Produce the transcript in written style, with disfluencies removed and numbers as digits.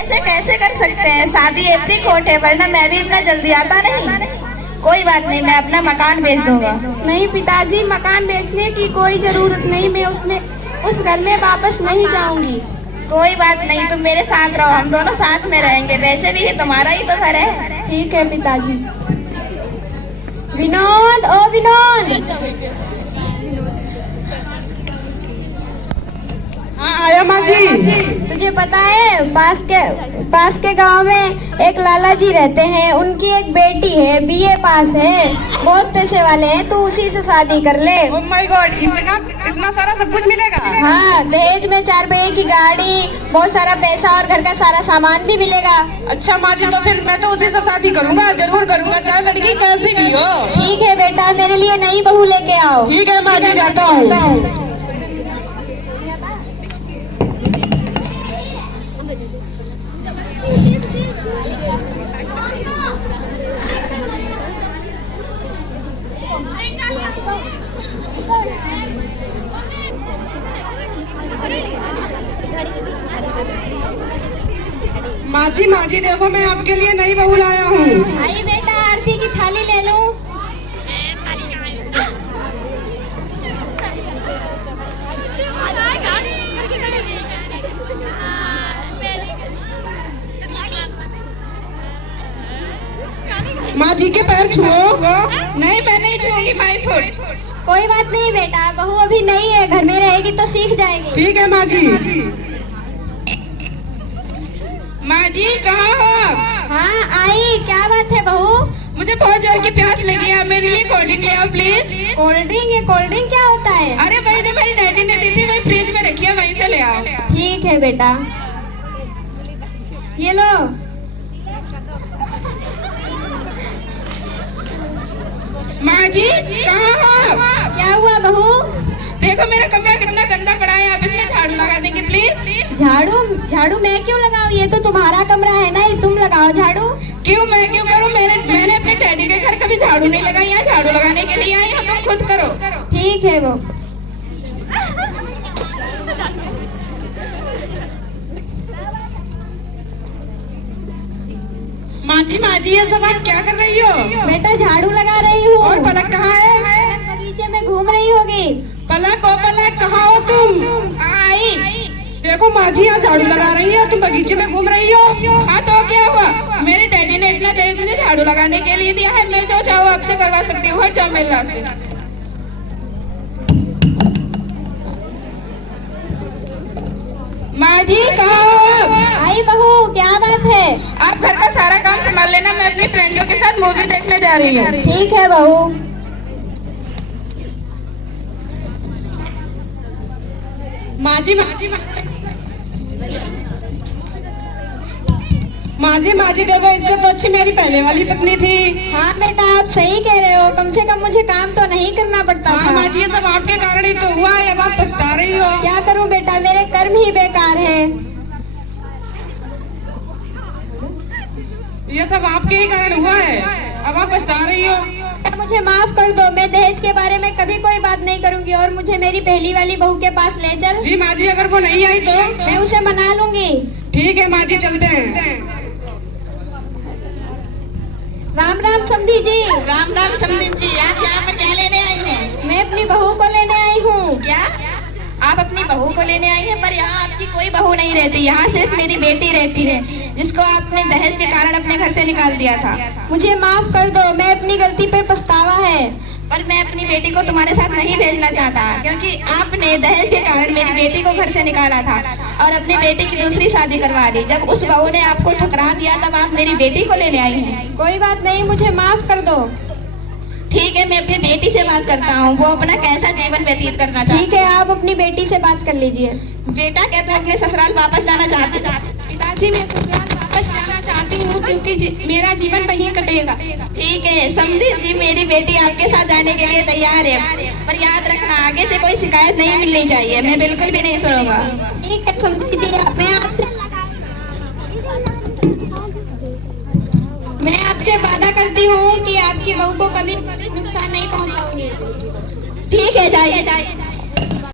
ऐसे कैसे कर सकते हैं, शादी इतनी खोट है, वरना मैं भी इतना जल्दी आता नहीं। कोई बात नहीं, मैं अपना मकान बेच दूंगा। नहीं पिताजी, मकान बेचने की कोई जरूरत नहीं, मैं उस घर में वापस नहीं जाऊंगी। कोई बात नहीं, तुम मेरे साथ रहो, हम दोनों साथ में रहेंगे। वैसे भी ये तुम्हारा ही तो घर है। ठीक है पिताजी। विनोद, ओ विनोद। हाँ आया माँ जी। तुझे पता है पास के गांव में एक लाला जी रहते हैं, उनकी एक बेटी है, बीए पास है, बहुत पैसे वाले हैं, तू उसी से शादी कर ले। ओह माय गॉड, इतना सारा सब कुछ मिलेगा? हाँ, दहेज में 4 पहिए की गाड़ी, बहुत सारा पैसा और घर का सारा सामान भी मिलेगा। अच्छा माँ जी, तो फिर मैं तो उसी से शादी करूँगा, जरूर करूँगा, चाहे लड़की कैसी भी हो। ठीक है बेटा, मेरे लिए नई बहू लेके आओ। ठीक है माँ जी, जाता हूँ। माँ जी देखो, मैं आपके लिए नई बहू लाया हूँ। आई बेटा, आरती की थाली ले लो। माँ जी के पैर छुओ। नहीं, मैं नहीं छूंगी माई फुट। कोई बात नहीं बेटा, बहू अभी नहीं है, घर में रहेगी तो सीख जाएगी। ठीक है माँ जी। माँ जी कहाँ हो? हाँ आई, क्या बात है बहू? मुझे बहुत जोर की प्यास लगी है, मेरे लिए कोल्ड ड्रिंक ले आओ प्लीज। Cold drink? ये कोल्ड ड्रिंक क्या होता है? अरे वही जो मेरी डैडी ने दी थी, वही फ्रिज में रखी है, वहीं से ले आओ। ठीक है बेटा, ये लो। माँ जी कहाँ हो? क्या हुआ बहू? देखो मेरा कमरा कितना गंदा पड़ा है, आप इसमें झाड़ू लगा देंगे प्लीज। झाड़ू मैं क्यों लगाऊं? ये तो तुम्हारा कमरा है ना, ये तुम लगाओ झाड़ू। क्यों मैं क्यों करूँ? मैंने अपने डैडी के घर कभी झाड़ू नहीं लगाई, यहाँ झाड़ू लगाने के लिए आई हूँ, तुम खुद करो। ठीक है वो। माँ जी ये सब आप क्या कर रही हो? बेटा झाड़ू लगा रही हूँ। और पलक कहाँ है? बगीचे में घूम रही होगी। पलक कहाँ हो तुम? आई देखो माँ जी यहाँ झाड़ू लगा रही है, तुम बगीचे में घूम रही हो। हाँ तो क्या हुआ? मेरे डैडी ने इतना दहेज मुझे झाड़ू लगाने के लिए दिया है, मैं जो चाहूँ आपसे करवा सकती हूँ, हट जाओ मेरे रास्ते से। माँ जी कहाँ हो? आई बहू, क्या बात है? आप घर का सारा काम संभाल लेना, मैं अपनी फ्रेंडों के साथ मूवी देखने जा रही हूँ। ठीक है बहू। माँ जी देखो, इससे तो अच्छी मेरी पहले वाली पत्नी थी। हाँ बेटा, आप सही कह रहे हो, कम से कम मुझे काम तो नहीं करना पड़ता हाँ था। माँ जी, ये सब आपके कारण ही तो हुआ है, अब आप पछता रही हो। क्या करूं बेटा, मेरे कर्म ही बेकार है। ये सब आपके ही कारण हुआ है, अब आप पछता रही हो। मुझे माफ कर दो, मैं दहेज के बारे में कभी कोई बात नहीं करूंगी, और मुझे मेरी पहली वाली बहू के पास ले चल। जी माँ जी, अगर वो नहीं आई तो? मैं उसे मना लूंगी। ठीक है माँ जी, चलते हैं। राम राम समधी जी। राम राम समधी जी, आप यहाँ पर क्या लेने आई हैं? मैं अपनी बहू को लेने आई हूँ। क्या आप अपनी बहू को लेने आई हैं? पर यहाँ आपकी कोई बहू नहीं रहती, यहाँ सिर्फ मेरी बेटी रहती है, जिसको आपने दहेज के कारण अपने घर से निकाल दिया था। मुझे माफ कर दो, मैं अपनी गलती पर पछतावा है। पर मैं अपनी बेटी को तुम्हारे साथ नहीं भेजना चाहता, क्योंकि आपने दहेज के कारण मेरी बेटी को घर से निकाला था और अपनी बेटी की दूसरी शादी करवा दी। जब उस बहू ने आपको ठुकरा दिया, तब आप मेरी बेटी को लेने आई हैं। कोई बात नहीं, मुझे माफ कर दो। ठीक है, मैं अपनी बेटी से बात करता हूँ, वो अपना कैसा जीवन व्यतीत करना चाहती है। ठीक है, आप अपनी बेटी से बात कर लीजिए। बेटा, क्या तुम अपने ससुराल वापस जाना चाहते? पिताजी, मैं ससुराल वापस जाना चाहती हूँ, क्योंकि मेरा जीवन वहीं कटेगा। ठीक है समझी जी, मेरी बेटी आपके साथ जाने के लिए तैयार है, पर याद रखना आगे से कोई शिकायत नहीं मिलनी चाहिए, मैं बिल्कुल भी नहीं सुनूंगा। ठीक है समधी जी, मैं आपसे वादा करती हूँ कि आपकी बहू को कभी नुकसान नहीं पहुँचाऊंगी। ठीक है, जाइए।